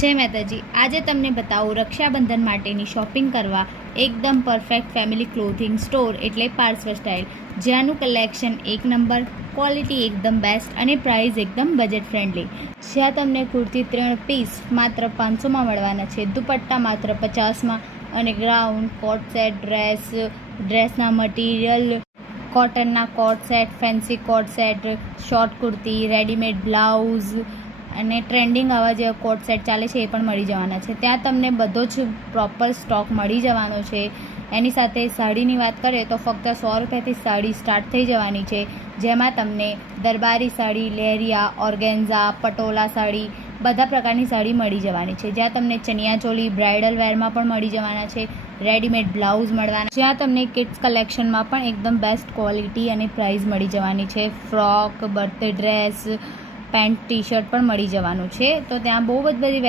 જય માતાજી। આજે તમને બતાવું રક્ષાબંધન માટેની શોપિંગ કરવા એકદમ પરફેક્ટ ફેમિલી ક્લોથિંગ સ્ટોર એટલે પાર્શ્વ સ્ટાઇલ, જ્યાંનું કલેક્શન એક નંબર, ક્વોલિટી એકદમ બેસ્ટ અને પ્રાઇસ એકદમ બજેટ ફ્રેન્ડલી। જ્યાં તમને કુર્તી 3 પીસ માત્ર 500માં મળવાના છે, દુપટ્ટા માત્ર 50માં અને ગ્રાઉન્ડ, કોટ સેટ, ડ્રેસના મટીરિયલ, કોટનના coat set, fancy coat set, short kurti, readymade blouse અને ટ્રેન્ડિંગ આવા જે કોટ સેટ ચાલે છે એ પણ મળી જવાના છે। ત્યાં તમને બધો જ પ્રોપર સ્ટોક મળી જવાનો છે। એની સાથે સાડીની વાત કરીએ તો ફક્ત 100 રૂપિયાથી સાડી સ્ટાર્ટ થઈ જવાની છે, જેમાં તમને દરબારી સાડી, લેરિયા, ઓર્ગેન્ઝા, પટોલા સાડી બધા પ્રકારની સાડી મળી જવાની છે। જ્યાં તમને ચણિયાચોલી બ્રાઇડલ વેરમાં પણ મળી જવાના છે, રેડીમેડ બ્લાઉઝ મળવાના, જ્યાં તમને કિડ્સ કલેક્શનમાં પણ એકદમ બેસ્ટ ક્વોલિટી અને પ્રાઇસ મળી જવાની છે। Frock, birthday dress, pant, T shirt પણ મળી જવાનું છે। તો ત્યાં બહુ બધી